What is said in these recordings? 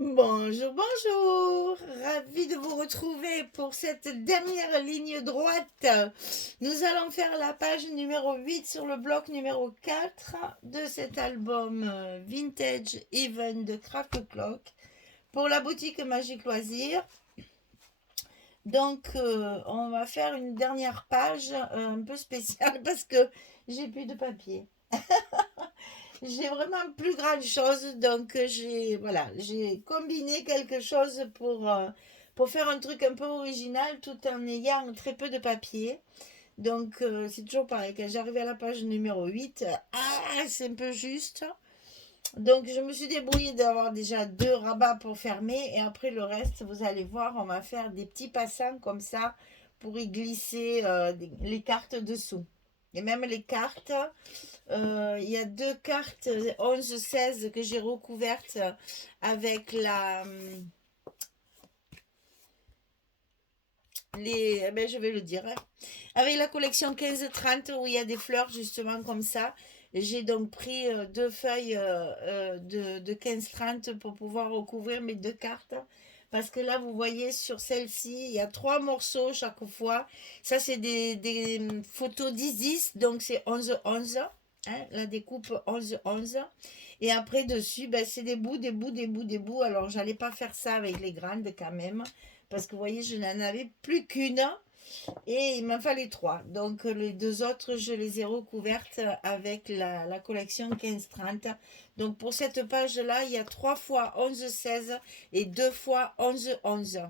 Bonjour, bonjour. Ravi de vous retrouver pour cette dernière ligne droite. Nous allons faire la page numéro 8 sur le bloc numéro 4 de cet album Vintage Even de Craft Clock pour la boutique Magique Loisirs. Donc, on va faire une dernière page un peu spéciale parce que j'ai plus de papier. J'ai vraiment plus grand chose, donc j'ai combiné quelque chose pour faire un truc un peu original tout en ayant très peu de papier. Donc c'est toujours pareil, quand j'arrive à la page numéro 8, c'est un peu juste. Donc je me suis débrouillée d'avoir déjà deux rabats pour fermer et après le reste, vous allez voir, on va faire des petits passants comme ça pour y glisser les cartes dessous. Et même les cartes, il y a deux cartes 11-16 que j'ai recouvertes avec je vais le dire, hein, avec la collection 15-30 où il y a des fleurs justement comme ça. J'ai donc pris deux feuilles de 15-30 pour pouvoir recouvrir mes deux cartes. Parce que là, vous voyez sur celle-ci, il y a trois morceaux chaque fois. Ça, c'est des photos 10-10, donc c'est 11-11. Hein, la découpe 11-11. Et après, dessus, ben, c'est des bouts, des bouts, des bouts, des bouts. Alors, j'allais pas faire ça avec les grandes quand même. Parce que vous voyez, je n'en avais plus qu'une. Et il m'en fallait trois. Donc les deux autres, je les ai recouvertes avec la collection 15-30. Donc pour cette page-là, il y a 3 fois 11-16 et 2 fois 11-11.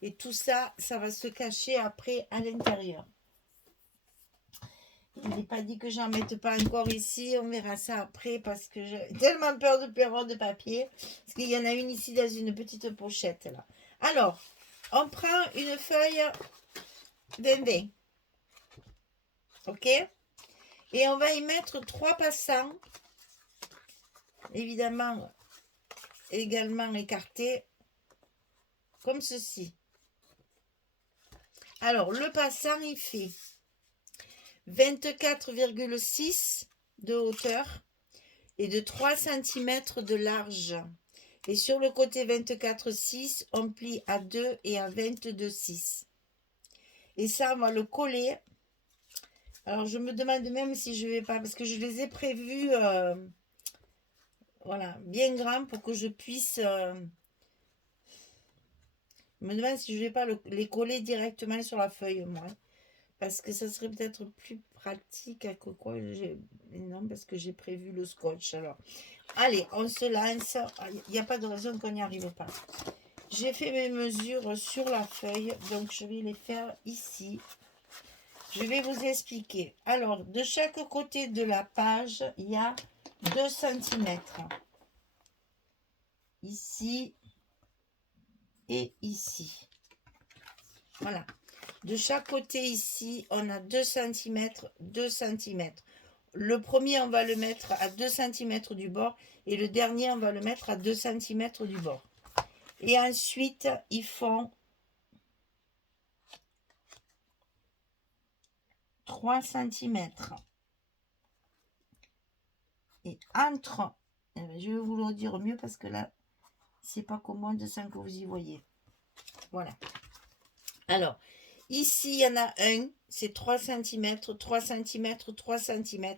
Et tout ça, ça va se cacher après à l'intérieur. Il n'est pas dit que j'en mette pas encore ici. On verra ça après parce que j'ai tellement peur de perdre de papier. Parce qu'il y en a une ici dans une petite pochette là. Alors, on prend une feuille 20. Ok? Et on va y mettre trois passants, évidemment également écartés, comme ceci. Alors, le passant, il fait 24,6 de hauteur et de 3 cm de large. Et sur le côté 24,6, on plie à 2 et à 22,6. Et ça, on va le coller. Alors, je me demande même si je vais pas, parce que je les ai prévus, voilà, bien grands pour que je puisse... je me demande si je vais pas les coller directement sur la feuille, moi. Parce que ça serait peut-être plus pratique que quoi. Non, parce que j'ai prévu le scotch. Alors, allez, on se lance. Il n'y a pas de raison qu'on n'y arrive pas. J'ai fait mes mesures sur la feuille, donc je vais les faire ici. Je vais vous expliquer. Alors, de chaque côté de la page, il y a 2 cm. Ici et ici. Voilà. De chaque côté ici, on a 2 cm, 2 cm. Le premier, on va le mettre à 2 cm du bord et le dernier, on va le mettre à 2 cm du bord. Et ensuite, ils font 3 cm. Et entre, je vais vous le dire mieux parce que là, c'est pas commode sans que vous y voyez. Voilà. Alors, ici, il y en a un, c'est 3 cm, 3 cm, 3 cm.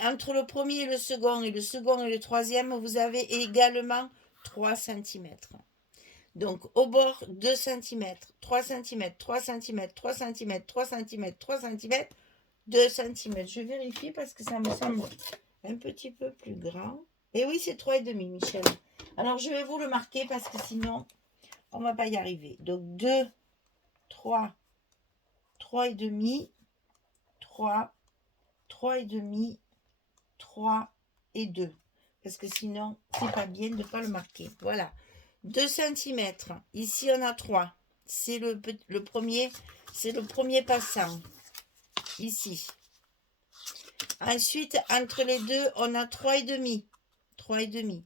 Entre le premier et le second et le troisième, vous avez également 3 cm. Donc, au bord, 2 cm, 3 cm, 3 cm, 3 cm, 3 cm, 3 cm, 2 cm. Je vérifie parce que ça me semble un petit peu plus grand. Et oui, c'est 3,5, Michel. Alors, je vais vous le marquer parce que sinon, on ne va pas y arriver. Donc, 2, 3, 3,5, 3, 3,5, 3 et 2. Parce que sinon, c'est pas bien de ne pas le marquer. Voilà. 2 cm. Ici, on a 3. C'est le premier, c'est le premier passant. Ici. Ensuite, entre les deux, on a 3,5. 3,5.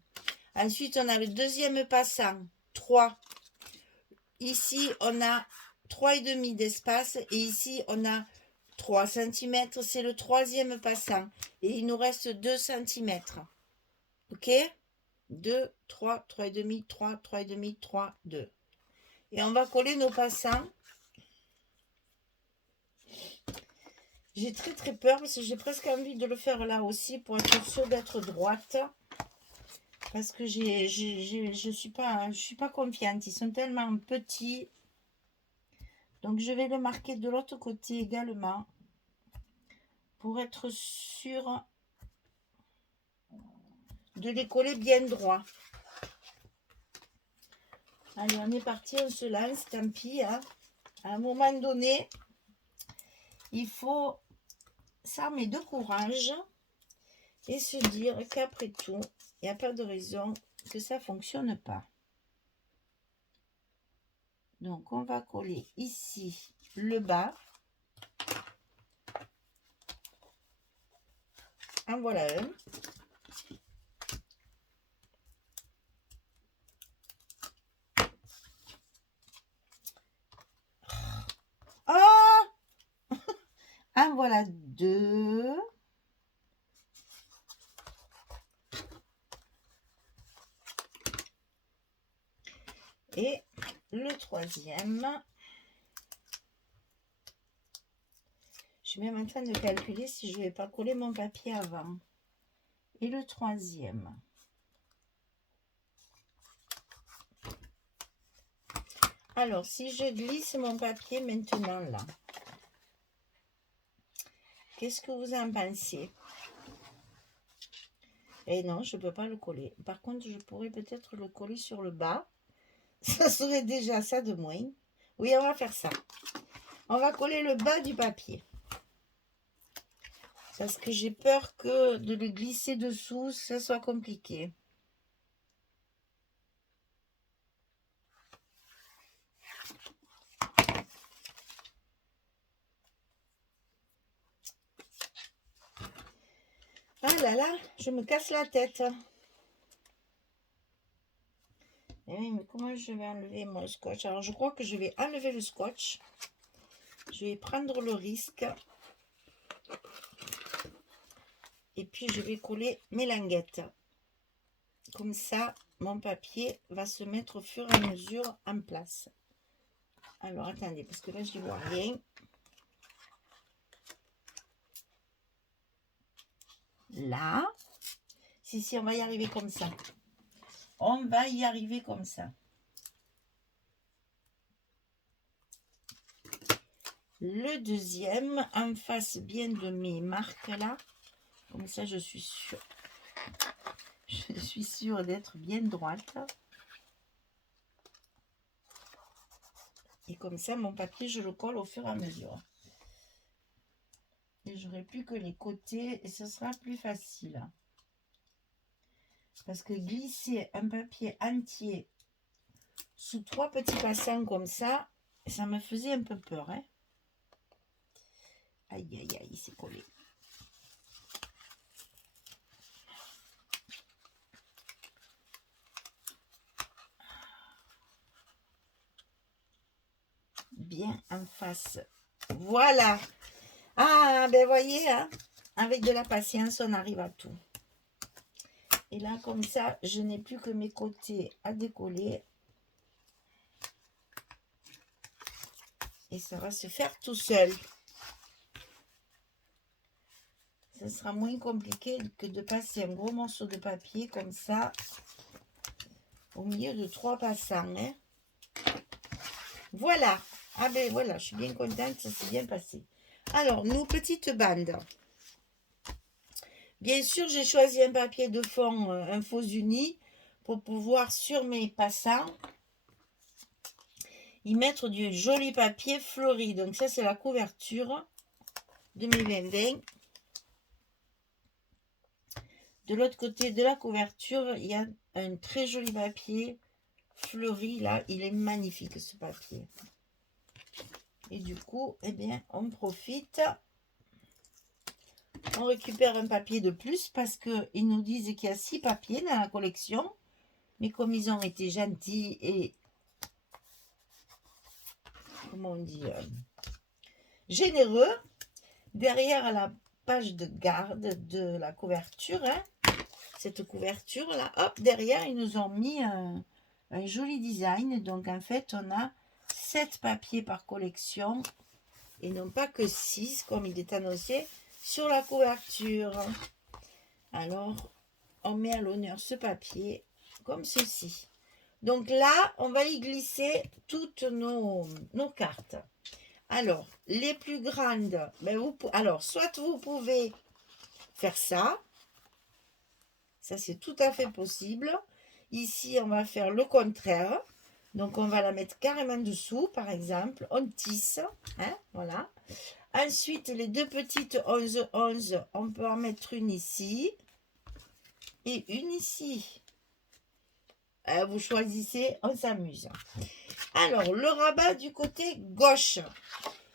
Ensuite, on a le deuxième passant. 3. Ici, on a 3,5 d'espace. Et ici, on a 3 cm. C'est le troisième passant. Et il nous reste 2 cm. Ok? 2, 3, 3,5, 3, 3,5, 3, 2. Et on va coller nos passants. J'ai très peur parce que j'ai presque envie de le faire là aussi pour être sûre d'être droite. Parce que je suis pas confiante. Ils sont tellement petits. Donc je vais le marquer de l'autre côté également. Pour être sûre de les coller bien droit. Allez, on est parti, on se lance, tant pis. Hein. À un moment donné, il faut s'armer de courage et se dire qu'après tout, il n'y a pas de raison que ça ne fonctionne pas. Donc, on va coller ici le bas. En voilà un. Ah! En voilà deux. Et le troisième. Je suis même en train de calculer si je ne vais pas coller mon papier avant. Et le troisième. Alors, si je glisse mon papier maintenant là, qu'est-ce que vous en pensez? Et non, je ne peux pas le coller. Par contre, je pourrais peut-être le coller sur le bas. Ça serait déjà ça de moins. Oui, on va faire ça. On va coller le bas du papier. Parce que j'ai peur que de le glisser dessous, ça soit compliqué. Ah là là, je me casse la tête. Et oui, mais comment je vais enlever mon scotch? Alors, je crois que je vais enlever le scotch. Je vais prendre le risque. Et puis, je vais coller mes languettes. Comme ça, mon papier va se mettre au fur et à mesure en place. Alors, attendez, parce que là, je ne vois rien. Là. Si, on va y arriver comme ça. On va y arriver comme ça. Le deuxième, en face bien de mes marques là. Comme ça, je suis sûre. Je suis sûre d'être bien droite. Et comme ça, mon papier, je le colle au fur et à mesure. Et j'aurai plus que les côtés et ce sera plus facile. Parce que glisser un papier entier sous 3 petits passants comme ça me faisait un peu peur. Hein. Aïe, aïe, aïe, c'est collé. Bien en face. Voilà. Ah, ben voyez, hein, avec de la patience, on arrive à tout. Et là, comme ça, je n'ai plus que mes côtés à décoller. Et ça va se faire tout seul. Ce sera moins compliqué que de passer un gros morceau de papier comme ça au milieu de 3 passants. Hein. Voilà. Ah ben voilà, je suis bien contente, ça s'est bien passé. Alors, nos petites bandes. Bien sûr, j'ai choisi un papier de fond, un faux uni, pour pouvoir, sur mes passants, y mettre du joli papier fleuri. Donc ça, c'est la couverture 2020. De l'autre côté de la couverture, il y a un très joli papier fleuri. Là, il est magnifique, ce papier. Et du coup, eh bien, on profite. On récupère un papier de plus parce qu'ils nous disent qu'il y a 6 papiers dans la collection. Mais comme ils ont été gentils et, comment on dit, généreux, derrière la page de garde de la couverture, hein, cette couverture là. Hop, derrière, ils nous ont mis un joli design. Donc, en fait, on a 7 papiers par collection et non pas que 6 comme il est annoncé sur la couverture. Alors, on met à l'honneur ce papier comme ceci. Donc là, on va y glisser toutes nos cartes. Alors, les plus grandes, ben alors, soit vous pouvez faire ça. Ça, c'est tout à fait possible. Ici, on va faire le contraire. Donc, on va la mettre carrément dessous, par exemple. On tisse. Hein, voilà. Ensuite, les deux petites 11-11, on peut en mettre une ici et une ici. Vous choisissez, on s'amuse. Alors, le rabat du côté gauche,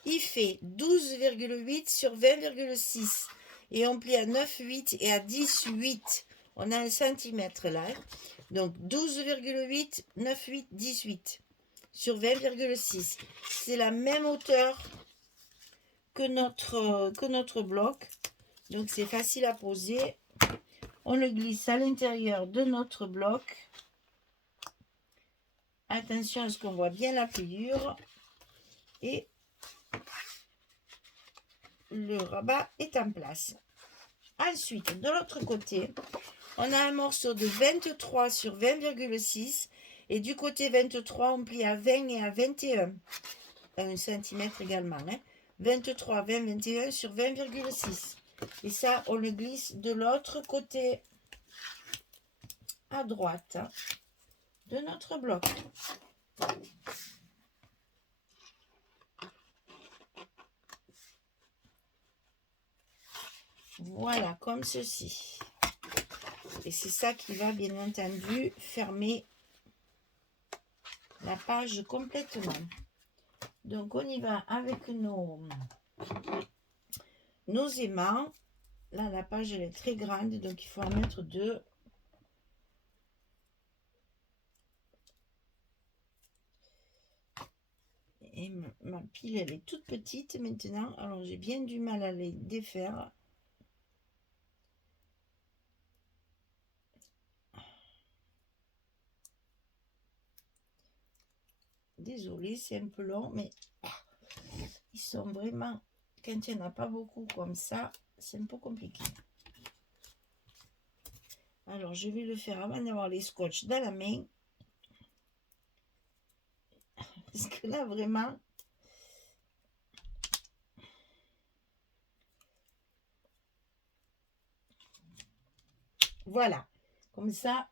il fait 12,8 sur 20,6. Et on plie à 9,8 et à 10,8. On a un centimètre là. Donc, 12,8, 9,8, 18 sur 20,6. C'est la même hauteur que notre bloc. Donc, c'est facile à poser. On le glisse à l'intérieur de notre bloc. Attention à ce qu'on voit bien la pliure. Et le rabat est en place. Ensuite, de l'autre côté, on a un morceau de 23 sur 20,6. Et du côté 23, on plie à 20 et à 21. 1 cm également. 23, 20, 21 sur 20,6. Et ça, on le glisse de l'autre côté à droite de notre bloc. Voilà, comme ceci. Et c'est ça qui va, bien entendu, fermer la page complètement. Donc, on y va avec nos aimants. Là, la page, elle est très grande, donc il faut en mettre 2. Et ma pile, elle est toute petite maintenant. Alors, j'ai bien du mal à les défaire. Désolée, c'est un peu long, mais ils sont vraiment... Quand il n'y en a pas beaucoup comme ça, c'est un peu compliqué. Alors, je vais le faire avant d'avoir les scotch dans la main. Parce que là, vraiment... Voilà. Comme ça,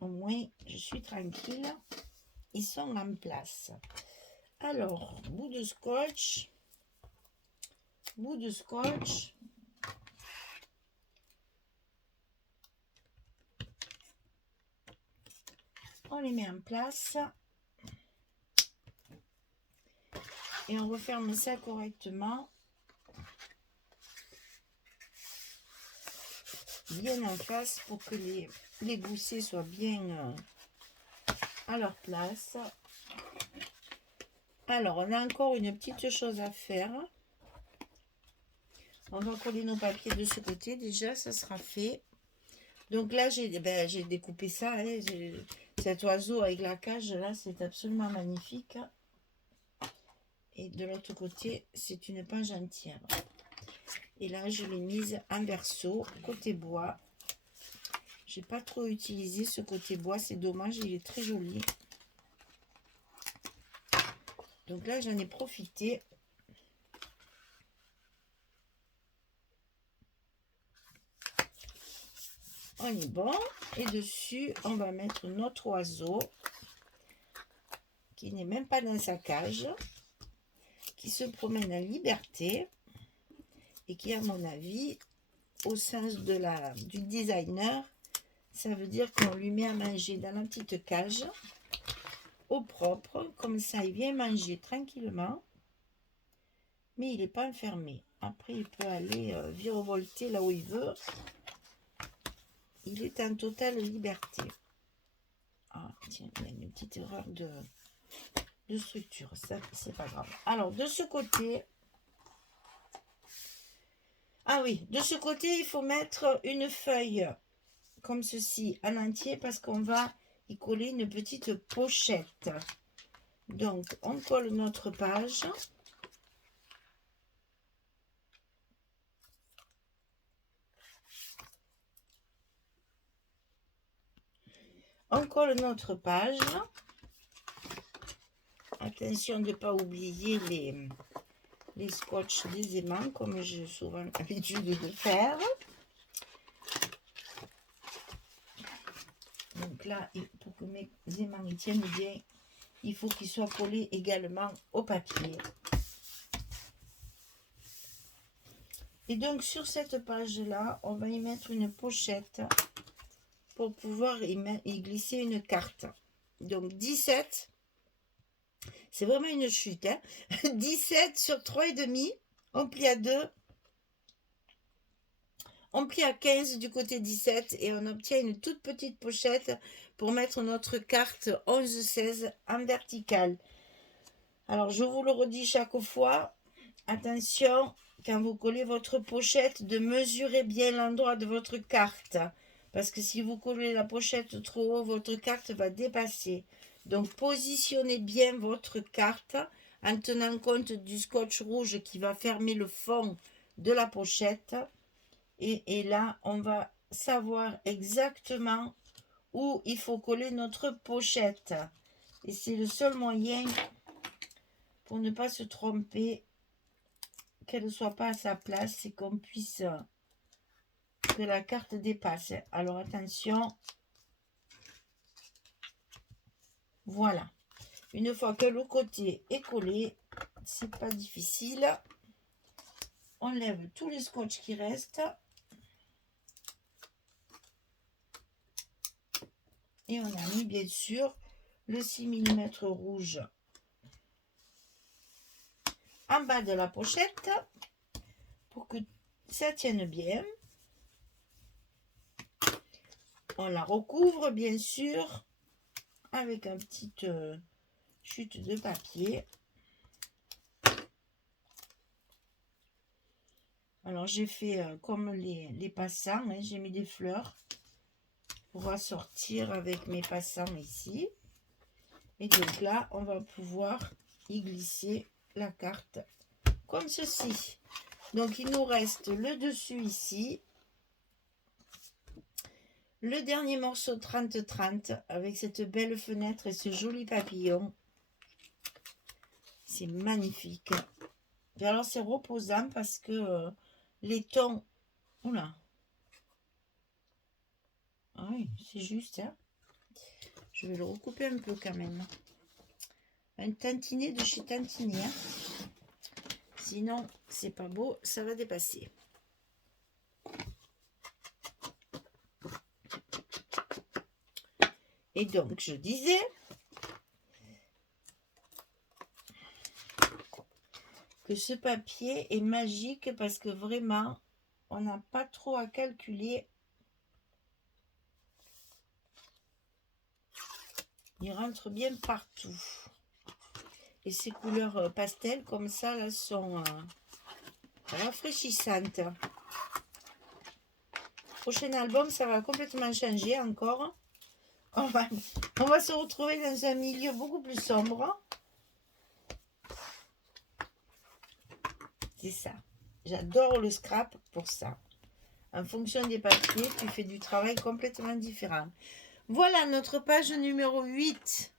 au moins, je suis tranquille. Ils sont en place. Alors, bout de scotch. Bout de scotch. On les met en place. Et on referme ça correctement. Bien en face pour que les goussets soient bien à leur place. Alors, on a encore une petite chose à faire. On va coller nos papiers de ce côté. Déjà, ça sera fait. Donc là, j'ai découpé ça. Hein, cet oiseau avec la cage, là, c'est absolument magnifique. Et de l'autre côté, c'est une page entière. Et là, je l'ai mise en verso, côté bois. J'ai pas trop utilisé ce côté bois, c'est dommage, il est très joli. Donc là, j'en ai profité. On est bon. Et dessus, on va mettre notre oiseau, qui n'est même pas dans sa cage, qui se promène en liberté, et qui, à mon avis, au sens du designer, ça veut dire qu'on lui met à manger dans la petite cage, au propre, comme ça il vient manger tranquillement, mais il n'est pas enfermé. Après, il peut aller virevolter là où il veut. Il est en totale liberté. Ah, tiens, il y a une petite erreur de structure, ça, c'est pas grave. Alors, de ce côté... Ah oui, de ce côté, il faut mettre une feuille comme ceci en entier parce qu'on va y coller une petite pochette. Donc, on colle notre page. On colle notre page. Attention de ne pas oublier les scotch des aimants, comme j'ai souvent l'habitude de faire. Donc là, pour que mes aimants ils tiennent bien, il faut qu'ils soient collés également au papier. Et donc sur cette page-là, on va y mettre une pochette pour pouvoir y glisser une carte. Donc 17, c'est vraiment une chute. Hein. 17 sur 3,5, on plie à 2. On plie à 15 du côté 17 et on obtient une toute petite pochette pour mettre notre carte 11-16 en verticale. Alors je vous le redis chaque fois, attention quand vous collez votre pochette de mesurer bien l'endroit de votre carte. Parce que si vous collez la pochette trop haut, votre carte va dépasser. Donc positionnez bien votre carte en tenant compte du scotch rouge qui va fermer le fond de la pochette. Et là, on va savoir exactement où il faut coller notre pochette. Et c'est le seul moyen pour ne pas se tromper, qu'elle ne soit pas à sa place et qu'on puisse, que la carte dépasse. Alors attention. Voilà. Une fois que le côté est collé, c'est pas difficile. On lève tous les scotch qui restent. Et on a mis bien sûr le 6 mm rouge en bas de la pochette pour que ça tienne bien. On la recouvre bien sûr avec une petite chute de papier. Alors j'ai fait comme les passants, hein, j'ai mis des fleurs pour assortir avec mes passants ici. Et donc là, on va pouvoir y glisser la carte comme ceci. Donc il nous reste le dessus ici, le dernier morceau 30-30 avec cette belle fenêtre et ce joli papillon. C'est magnifique. Et alors c'est reposant parce que les tons... Oula. Ah oui, c'est juste. Hein. Je vais le recouper un peu quand même. Un tantinet de chez Tantinet. Hein. Sinon, c'est pas beau, ça va dépasser. Et donc, je disais que ce papier est magique parce que vraiment, on n'a pas trop à calculer. Il rentre bien partout. Et ces couleurs pastel comme ça là sont rafraîchissantes. Prochain album, ça va complètement changer encore. On va se retrouver dans un milieu beaucoup plus sombre. C'est ça. J'adore le scrap pour ça. En fonction des papiers, tu fais du travail complètement différent. Voilà, notre page numéro 8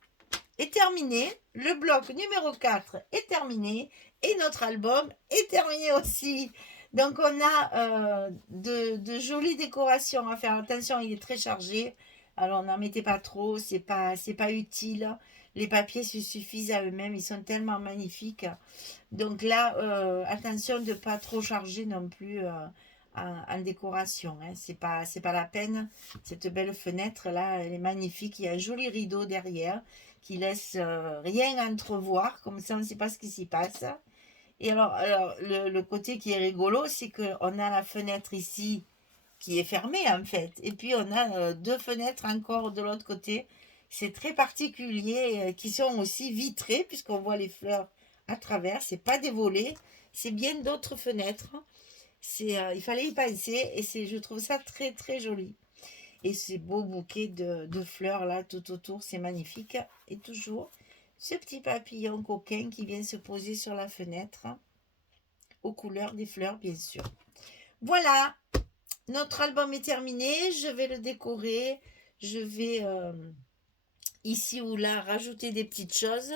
est terminée. Le bloc numéro 4 est terminé. Et notre album est terminé aussi. Donc, on a de jolies décorations à faire. Attention, il est très chargé. Alors, n'en mettez pas trop. C'est pas utile. Les papiers se suffisent à eux-mêmes. Ils sont tellement magnifiques. Donc là, attention de ne pas trop charger non plus en décoration. Hein. C'est pas la peine. Cette belle fenêtre là, elle est magnifique. Il y a un joli rideau derrière qui laisse rien entrevoir. Comme ça, on ne sait pas ce qui s'y passe. Et alors le côté qui est rigolo, c'est qu'on a la fenêtre ici qui est fermée en fait. Et puis on a deux fenêtres encore de l'autre côté. C'est très particulier, qui sont aussi vitrées puisqu'on voit les fleurs à travers. C'est pas des volets, c'est bien d'autres fenêtres. Il fallait y penser et je trouve ça très très joli. Et ces beaux bouquets de fleurs là tout autour, c'est magnifique. Et toujours ce petit papillon coquin qui vient se poser sur la fenêtre, aux couleurs des fleurs bien sûr. Voilà, notre album est terminé, je vais le décorer, je vais ici ou là rajouter des petites choses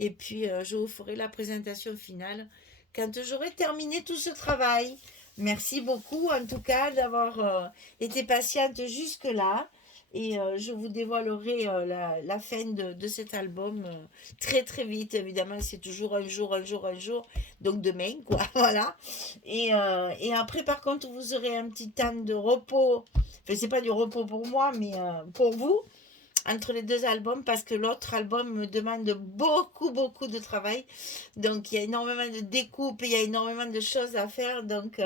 et puis je vous ferai la présentation finale quand j'aurai terminé tout ce travail. Merci beaucoup en tout cas d'avoir été patiente jusque là et je vous dévoilerai la fin de cet album très très vite. Évidemment c'est toujours un jour, donc demain quoi, voilà. Et après par contre vous aurez un petit temps de repos, enfin c'est pas du repos pour moi mais pour vous entre les deux albums parce que l'autre album me demande beaucoup de travail, donc il y a énormément de découpes, il y a énormément de choses à faire, donc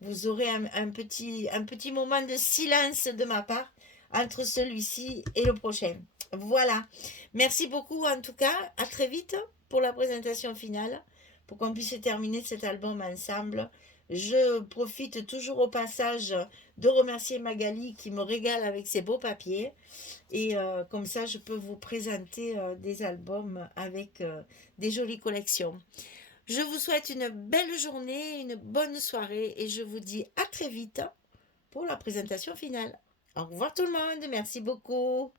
vous aurez un petit moment de silence de ma part entre celui-ci et le prochain. Voilà, merci beaucoup en tout cas, à très vite pour la présentation finale pour qu'on puisse terminer cet album ensemble. Je profite toujours au passage de remercier Magali qui me régale avec ses beaux papiers. Et comme ça, je peux vous présenter des albums avec des jolies collections. Je vous souhaite une belle journée, une bonne soirée et je vous dis à très vite pour la présentation finale. Au revoir tout le monde, merci beaucoup.